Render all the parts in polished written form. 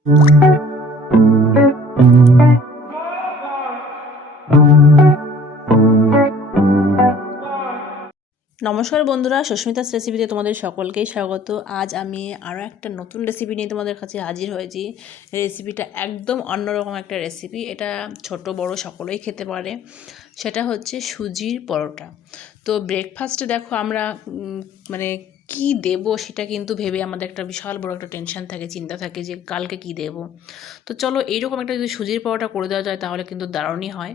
নমস্কার বন্ধুরা, সুস্মিতাস রেসিপিতে তোমাদের সকলকেই স্বাগত। আজ আমি আরও একটা নতুন রেসিপি নিয়ে তোমাদের কাছে হাজির হয়েছি। রেসিপিটা একদম অন্যরকম একটা রেসিপি। এটা ছোট বড় সকলেই খেতে পারে। সেটা হচ্ছে সুজির পরোটা। তো ব্রেকফাস্টে দেখো আমরা মানে কি দেব সেটা কিন্তু ভেবে আমাদের একটা বিশাল বড় একটা টেনশন থাকে, চিন্তা থাকে যে কালকে কি দেব। তো চলো এইরকম একটা যদি সুজির পরোটা করে দেওয়া যায় তাহলে কিন্তু দারুণই হয়।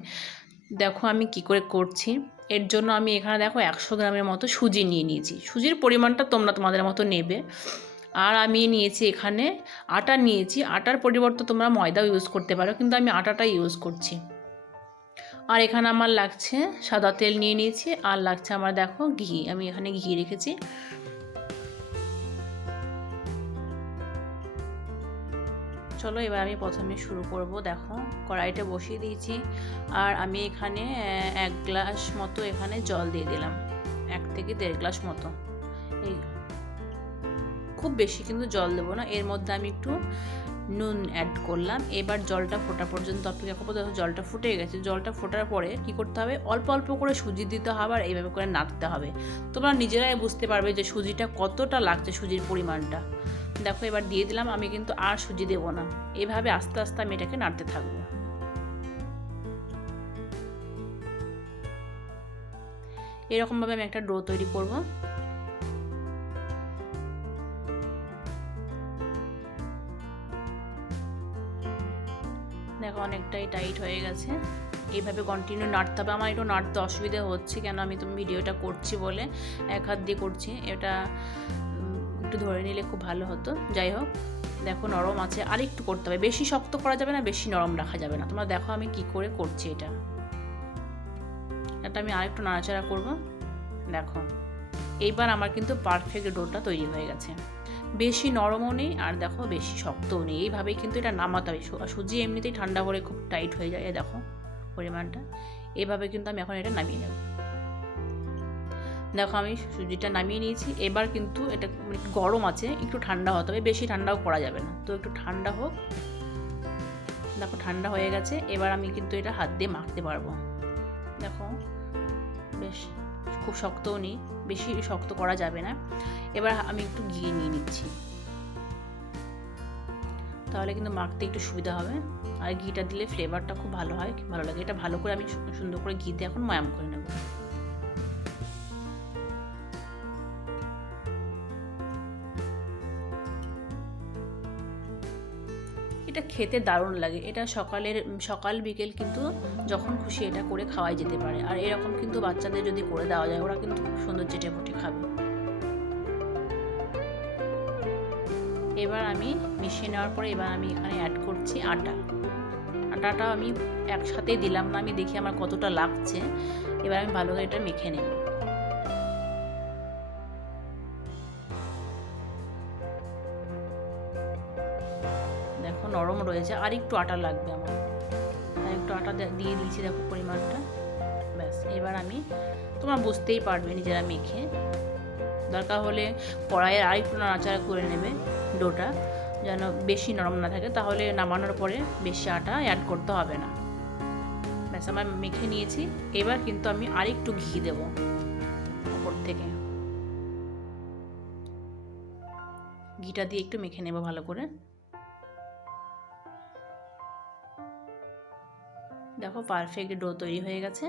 দেখো আমি কি করে করছি। এর জন্য আমি এখানে দেখো 100 গ্রামের মতো সুজি নিয়ে নিয়েছি। সুজির পরিমাণটা তোমরা তোমাদের মতো নেবে। আর আমি নিয়েছি এখানে আটা নিয়েছি। আটার পরিবর্তে তোমরা ময়দাও ইউজ করতে পারো, কিন্তু আমি আটাটাই ইউজ করছি। আর এখানে আমার লাগছে সাদা তেল নিয়ে নিয়েছি, আর লাগছে আমার দেখো ঘি। আমি এখানে ঘি রেখেছি। চলো এবার আমি প্রথমে শুরু করব। দেখো কড়াইটা বসিয়ে দিয়েছি, আর আমি এখানে 1 গ্লাস মতো এখানে জল দিয়ে দিলাম। 1 থেকে 1.5 গ্লাস মতো। এই খুব বেশি কিন্তু জল দেবো না। এর মধ্যে আমি একটু নুন অ্যাড করলাম। এবার জলটা ফোটা পর্যন্ত অপেক্ষা করবো। দেখো জলটা ফুটে গেছে। জলটা ফোটার পরে কি করতে হবে, অল্প অল্প করে সুজি দিতে হবে, আর এইভাবে করে নাড়তে হবে। তোমরা নিজেরাই বুঝতে পারবে যে সুজিটা কতটা লাগছে, সুজির পরিমাণটা। দেখো এবার দিয়ে দিলাম। আমি কিন্তু আর সুজি দেবো না। এভাবে আস্তে আস্তে আমি এটাকে নাড়তে থাকবো। এরকমভাবে আমি একটা ডো তৈরি করব। দেখো অনেকটাই টাইট হয়ে গেছে। এইভাবে কন্টিনিউ নাড়তে হবে। আমার একটু নাড়তে অসুবিধা হচ্ছে, কেন আমি তো ভিডিওটা করছি বলে এক হাত দিয়ে করছি। এটা একটু ধরে নিলে খুব ভালো হতো। যাই হোক, দেখো নরম আছে। আর একটু করতে হবে, বেশি শক্ত করা যাবে না, বেশি নরম রাখা যাবে না। তোমরা দেখো আমি কি করে করছি। এটা আমি আরেকটু নাড়াচাড়া করব। দেখো এইবার আমার কিন্তু পারফেক্ট ডোটা তৈরি হয়ে গেছে। বেশি নরমও নেই, আর দেখো বেশি শক্তও নেই। এইভাবেই কিন্তু এটা নামাতে হবে। সুজি এমনিতেই ঠান্ডা করে খুব টাইট হয়ে যায়। দেখো পরিমাণটা। এইভাবে কিন্তু আমি এখন এটা নামিয়ে নেব। দেখো আমি সুজিটা নামিয়ে নিয়েছি। এবার কিন্তু এটা গরম আছে, একটু ঠান্ডা হতে হবে। বেশি ঠান্ডাও করা যাবে না, তো একটু ঠান্ডা হোক। দেখো ঠান্ডা হয়ে গেছে। এবার আমি কিন্তু এটা হাত দিয়ে মাখতে পারবো। দেখো বেশ খুব শক্তও নেই, বেশি শক্ত করা যাবে না। এবার আমি একটু ঘি নিয়ে নিচ্ছি, তাহলে কিন্তু মাখতে একটু সুবিধা হবে। আর ঘিটা দিলে ফ্লেভারটা খুব ভালো হয়, ভালো লাগে। এটা ভালো করে আমি সুন্দর করে ঘি দিয়ে এখন ময়াম করে নেব। এটা খেতে দারুণ লাগে। এটা সকাল বিকেল কিন্তু যখন খুশি এটা করে খাওয়াই যেতে পারে। আর এরকম কিন্তু বাচ্চাদের যদি করে দেওয়া যায়, ওরা কিন্তু খুব সুন্দর চেটেপুটে খাবে। এবার আমি মিশিয়ে নেওয়ার পরে এবার আমি এখানে অ্যাড করছি আটাটা আমি একসাথেই দিলাম না, আমি দেখি আমার কতটা লাগছে। এবার আমি ভালো করে এটা মেখে নেব। দেখো নরম রয়েছে, আর একটু আটা লাগবে আমার। আর একটু আটা দিয়ে দিয়েছি, দেখো পরিমাণটা। ব্যাস এবার আমি, তোমরা বুঝতেই পারবে নিজেরা মেখে। দরকার হলে কড়াইয়ে আর একটু নাড়াচাড়া করে নেবে ডোটা, যেন বেশি নরম না থাকে। তাহলে নামানোর পরে বেশি আটা অ্যাড করতে হবে না। ব্যাস আমার মেখে নিয়েছি। এবার কিন্তু আমি আরেকটু ঘি দেব উপর থেকে। ঘিটা দিয়ে একটু মেখে নেব ভালো করে। দেখো পারফেক্ট ডো তৈরি হয়ে গেছে।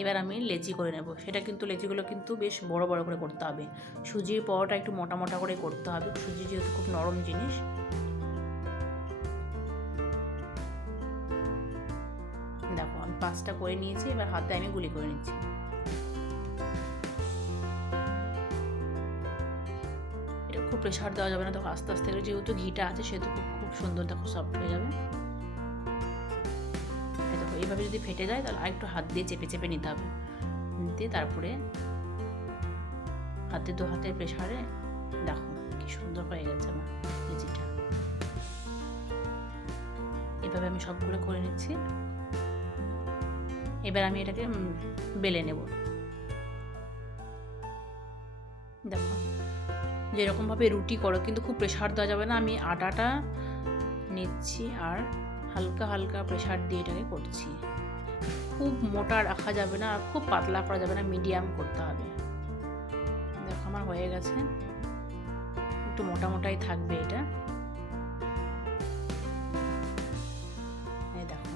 এবার আমি লেচি করে নেব। সেটা কিন্তু লেচিগুলো কিন্তু বেশ বড় বড় করে করতে হবে। সুজির পরোটা একটু মোটা মোটা করে করতে হবে, সুজি যেহেতু খুব নরম জিনিস। দেখো আমি 5টা করে নিয়েছি। এবার হাতে আমি গুলি করে নিচ্ছি। এটা খুব প্রেশার দেওয়া যাবে না। দেখো আস্তে আস্তে করে, যেহেতু ঘিটা আছে সেহেতু খুব সুন্দর দেখো সফট হয়ে যাবে। দেখো এইভাবে যদি ফেটে যায় তাহলে আরেকটু হাত দিয়ে চেপে চেপে নিতে হবে। দিয়ে তারপরে দু হাতের প্রেশারে দেখো কি সুন্দর হয়ে গেছে আমার লেচিটা। এভাবে আমি সবগুলো করে নিচ্ছি। এবার আমি এটাকে বেলে নেব। দেখো যেরকমভাবে রুটি করো, কিন্তু খুব প্রেশার দেওয়া যাবে না। আমি আটাটা নিচ্ছি আর হালকা হালকা প্রেশার দিয়ে এটাকে করছি। খুব মোটা রাখা যাবে না আর খুব পাতলা করা যাবে না, মিডিয়াম করতে হবে। দেখো আমার হয়ে গেছে, একটু মোটা মোটাই থাকবে এটা। এই দেখো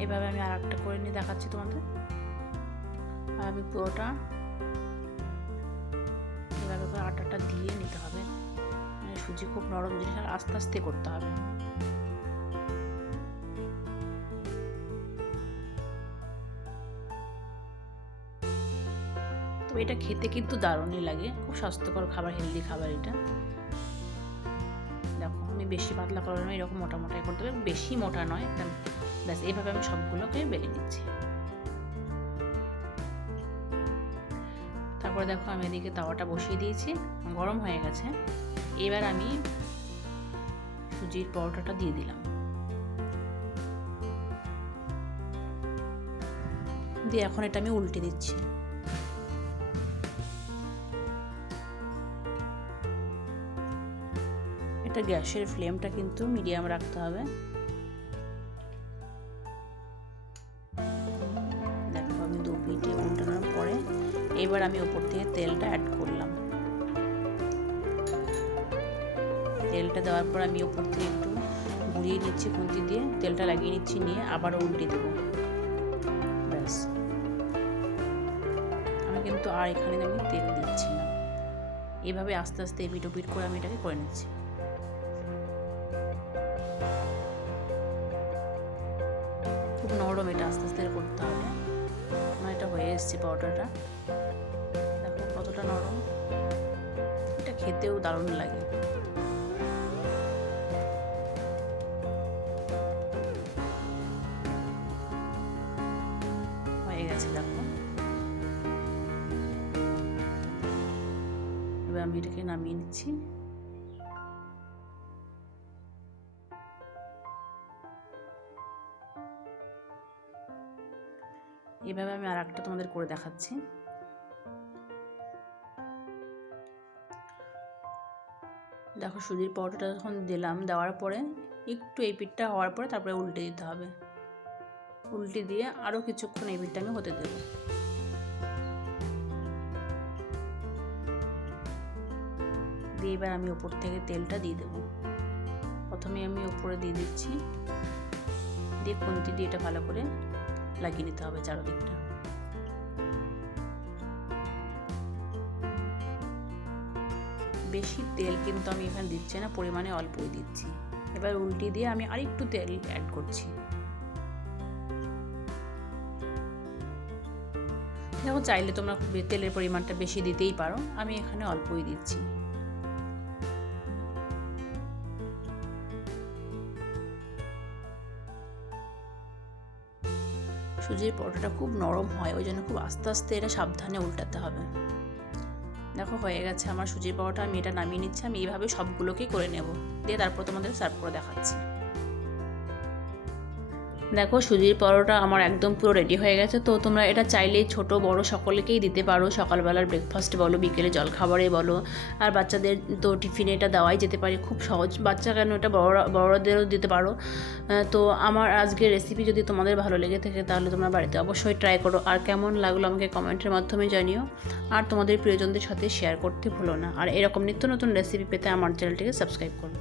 এইভাবে আমি আর একটা করে নিয়ে দেখাচ্ছি তোমাদের। আর আমি পুরোটা এভাবে করে আটাটা দিয়ে নিতে হবে। মানে সুজি খুব নরম জিনিস, আর আস্তে আস্তে করতে হবে। তো এটা খেতে কিন্তু দারুণই লাগে, খুব স্বাস্থ্যকর খাবার, হেলদি খাবার এটা। দেখো আমি বেশি পাতলা করবো না, এরকম মোটা মোটাই করতে হবে, বেশি মোটা নয়। ব্যাস এইভাবে আমি সবগুলোকে বেলে নিচ্ছি। তারপরে দেখো আমি এদিকে তাওয়াটা বসিয়ে দিয়েছি, গরম হয়ে গেছে। এবার আমি সুজির পরোটাটা দিয়ে দিলাম, দিয়ে এখন এটা আমি উল্টে দিচ্ছি। এটা গ্যাসের ফ্লেমটা কিন্তু মিডিয়াম রাখতে হবে। দেখো আমি দু পিঠে উল্টানোর পরে এবার আমি ওপর থেকে তেলটা অ্যাড করলাম। তেলটা দেওয়ার পর আমি ওপর থেকে একটু ঘুরিয়ে নিচ্ছি খুন্তি দিয়ে, তেলটা লাগিয়ে নিচ্ছি, নিয়ে আবারও উল্টে দেবো। ব্যাস, আমি কিন্তু আর এখানে আমি তেল দিচ্ছি না। এভাবে আস্তে আস্তে এপিট ওপিট করে আমি এটাকে করে নিচ্ছি। খুব নরম, এটা আস্তে আস্তে করতে হবে। আমার এটা হয়ে এসছে পরোটাটা, দেখো কতটা নরম। এটা খেতেও দারুণ লাগে। হয়ে গেছে দেখো। এবার আমি এটাকে নামিয়ে নিচ্ছি। এভাবে আমি আর একটা তোমাদের করে দেখাচ্ছি। দেখো সুজির পরোটাটা যখন দিলাম, দেওয়ার পরে একটু এই পিঠটা হওয়ার পরে তারপরে উল্টে দিতে হবে। উল্টে দিয়ে আরও কিছুক্ষণ এই পিঠটা আমি হতে দেব। দিয়ে এবার আমি ওপর থেকে তেলটা দিয়ে দেব। প্রথমে আমি ওপরে দিয়ে দিচ্ছি, দিয়ে খুন্তি দিয়ে এটা ভালো করে লাগিয়ে নিতে হবে চারদিকটা। বেশি তেল কিন্তু আমি এখানে দিচ্ছি না, পরিমাণে অল্পই দিচ্ছি। এবার উল্টে দিয়ে আমি আরেকটু তেল অ্যাড করছি। দেখো চাইলে তোমরা তেলের পরিমাণটা বেশি দিতেই পারো, আমি এখানে অল্পই দিচ্ছি। সুজির পরোটাটা খুব নরম হয়, ওই জন্য খুব আস্তে আস্তে এটা সাবধানে উল্টাতে হবে। দেখো হয়ে গেছে আমার সুজির পরোটা, আমি এটা নামিয়ে নিচ্ছি। আমি এইভাবে সবগুলোকেই করে নেব, দিয়ে তারপর তোমাদের সার্ভ করে দেখাচ্ছি। দেখো সুজির পরোটা আমার একদম পুরো রেডি হয়ে গেছে। তো তোমরা এটা চাইলেই ছোট বড় সকলকেই দিতে পারো, সকালবেলার ব্রেকফাস্টে বলো, বিকেলে জলখাবারে বলো, আর বাচ্চাদের তো টিফিনে এটা দেওয়াই যেতে পারে, খুব সহজ। বাচ্চা কেন, এটা বড়দেরও দিতে পারো। তো আমার আজকের রেসিপি যদি তোমাদের ভালো লেগে থাকে তাহলে তোমরা বাড়িতে অবশ্যই ট্রাই করো। আর কেমন লাগলো আমাকে কমেন্টের মাধ্যমে জানিও, আর তোমাদের প্রিয়জনদের সাথে শেয়ার করতে ভুলো না। আর এরকম নিত্য নতুন রেসিপি পেতে আমার চ্যানেলটিকে সাবস্ক্রাইব করো।